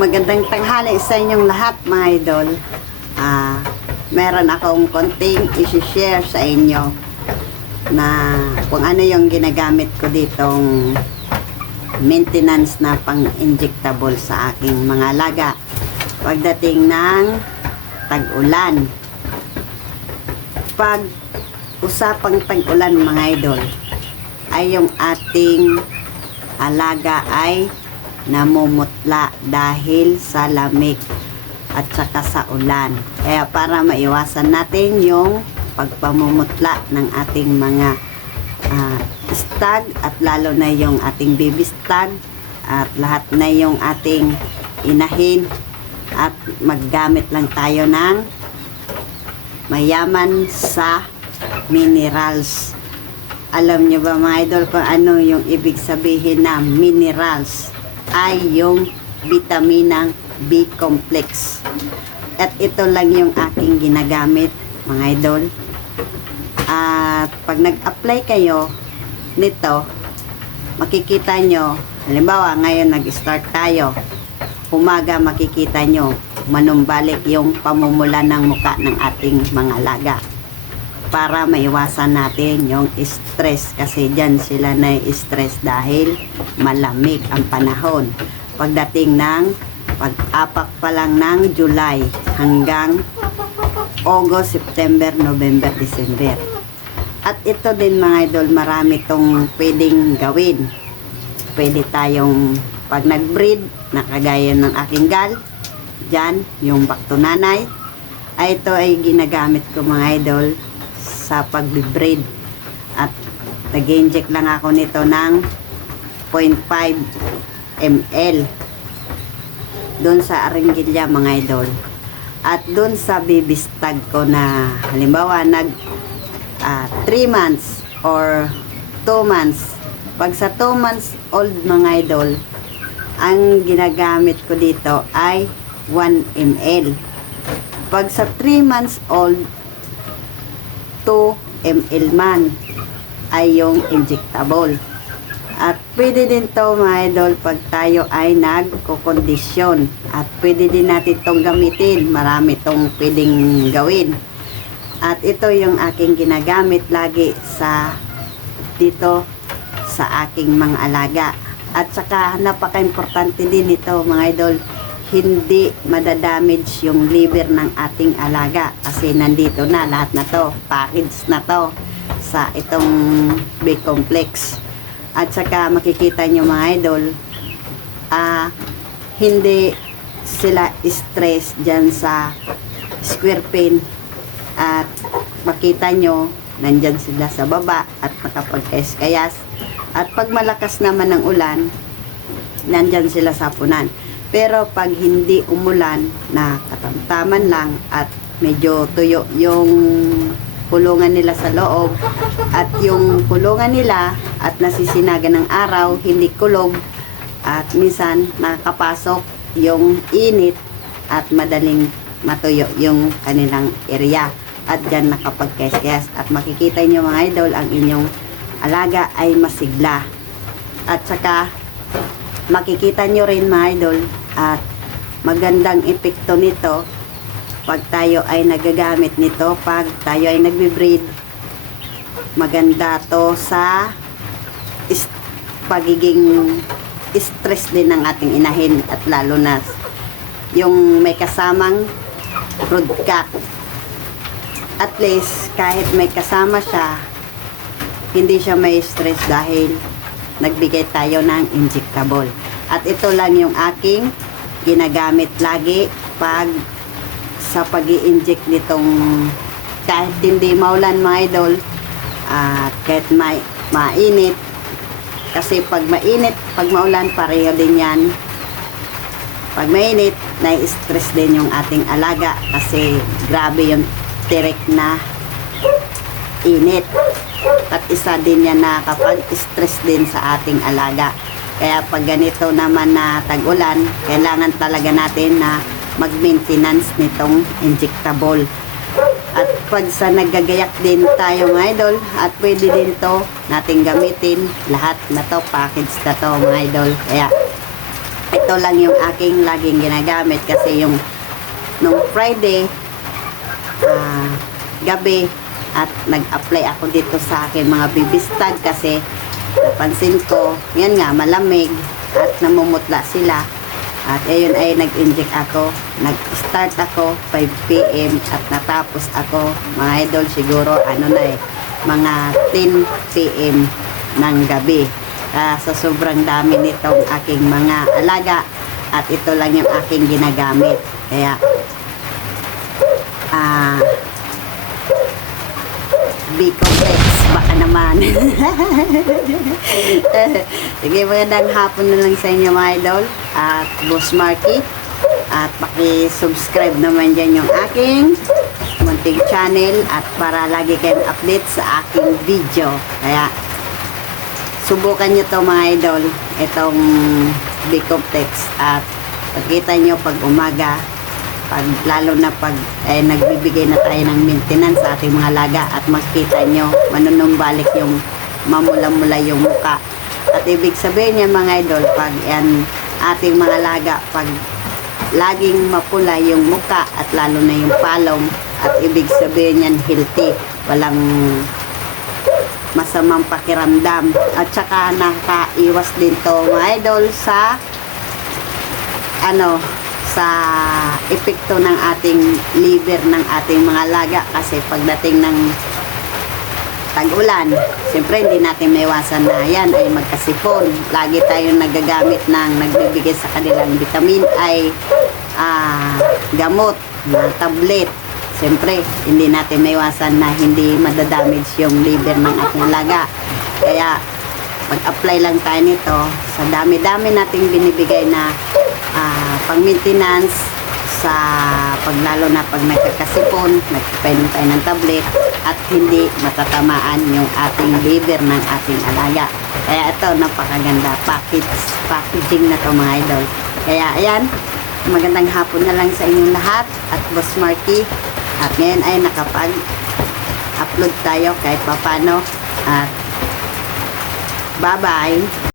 Magandang tanghali sa inyong lahat mga idol. Meron akong konting isi-share sa inyo na kung ano yung ginagamit ko ditong maintenance na pang-injectable sa aking mga alaga pagdating ng tag-ulan. Pag usapang tag-ulan mga idol, ay yung ating alaga ay namumutla dahil sa lamig at saka sa ulan. Kaya para maiwasan natin yung pagpamumutla ng ating mga stag at lalo na yung ating baby stag at lahat na yung ating inahin, at maggamit lang tayo ng mayaman sa minerals. Alam nyo ba mga idol kung ano yung ibig sabihin na minerals? Ay yung vitaminang B-complex. At ito lang yung aking ginagamit mga idol. At pag nag-apply kayo nito, makikita nyo, halimbawa ngayon nag-start tayo, umaga makikita nyo manumbalik yung pamumula ng muka ng ating mga alaga para maiwasan natin yung stress, kasi dyan sila na-stress dahil malamig ang panahon. Pagdating ng pag-apak pa lang ng July hanggang August, September, November, December. At ito din mga idol, marami tong pwedeng gawin. Pwede tayong pag nag-breed, nakagaya ng aking gal, dyan, yung bakto nanay, ay ito ay ginagamit ko mga idol sa pag-breed. At nag-inject lang ako nito ng 0.5 ml doon sa aringgilya mga idol. At doon sa baby stag ko na halimbawa nag 3 months or 2 months. Pag sa 2 months old mga idol, ang ginagamit ko dito ay 1 ml. Pag sa 3 months old, 2 ml man ay yung injectable. At pwede din to mga idol pag tayo ay nagkukondisyon, at pwede din natin tong gamitin. Marami tong pwedeng gawin. At ito yung aking ginagamit lagi sa dito sa aking mga alaga. At saka napaka-importante din ito mga idol, hindi madadamage yung liver ng ating alaga, kasi nandito na lahat na to, package na to sa itong B-complex. At saka makikita nyo mga idol, hindi sila stress dyan sa square pin, at makita nyo nandyan sila sa baba at nakapag-kayas. At pag malakas naman ng ulan, nandyan sila sa punan. Pero pag hindi umulan, na katamtaman lang at medyo tuyo yung kulungan nila sa loob, at yung kulungan nila at nasisinagan ng araw, hindi kulog, at minsan nakakapasok yung init at madaling matuyo yung kanilang area, at dyan nakapagkes-kes. At makikita nyo mga idol, ang inyong alaga ay masigla. At saka makikita nyo rin mga idol, at magandang epekto nito pag tayo ay nagagamit nito, pag tayo ay nagbe-breed. Maganda to sa pagiging stress din ng ating inahin, at lalo na yung may kasamang broodcock. At least kahit may kasama siya, hindi siya may stress dahil nagbigay tayo ng injectable. At ito lang yung aking ginagamit lagi pag sa pag-i-inject nitong, kahit hindi maulan mga idol, at kahit mainit, kasi pag mainit, pag maulan, pareho din yan. Pag mainit, nai-stress din yung ating alaga, kasi grabe yung tirik na init. At isa din yan na kapag stress din sa ating alaga. Kaya pag ganito naman na tag-ulan, kailangan talaga natin na mag-maintenance nitong injectable. At pag sa naggagayak din tayo mga idol, at pwede din to natin gamitin, lahat na to, package na to mga idol. Kaya ito lang yung aking laging ginagamit kasi yung nung Friday gabi at nag-apply ako dito sa aking mga bibistag kasi napansin ko, yan nga, malamig at namumutla sila. At ayun ay nag-inject ako. Nag-start ako 5 p.m. at natapos ako, mga idol, siguro mga 10 p.m. ng gabi. Sa sobrang dami nitong aking mga alaga at ito lang yung aking ginagamit. Kaya B-complex baka naman. Sige, magandang hapon na lang sa inyo mga idol at Boss Marky, at paki-subscribe naman dyan yung aking munting channel at para lagi kayong update sa aking video. Kaya subukan nyo to mga idol, itong B-complex, at pagkita nyo pag umaga, lalo na pag nagbibigay na tayo ng maintenance sa ating mga laga, at makita nyo manunumbalik yung mamula-mula yung muka. At ibig sabihin niya mga idol, pag ating mga laga, pag laging mapula yung muka at lalo na yung palong, at ibig sabihin yan healthy, walang masamang pakiramdam, at saka nakaiwas din to mga idol sa sa epekto ng ating liver ng ating mga laga. Kasi pagdating ng tag-ulan, siyempre hindi natin maiwasan na yan ay magkasipon. Lagi tayong nagbibigay sa kanilang vitamin ay gamot na tablet. Siyempre hindi natin maiwasan na hindi madadamage yung liver ng ating laga. Kaya mag-apply lang tayo nito sa dami-dami nating binibigay na pang-maintenance, sa paglalo na pag nagkakasipon, nagpapainom tayo ng tablet at hindi matatamaan yung ating liver ng ating alaga. Kaya ito, napakaganda packaging na to mga idol. Kaya ayan, magandang hapon na lang sa inyong lahat at Boss Marky, at ngayon ay nakapag-upload tayo kahit papano, at bye bye.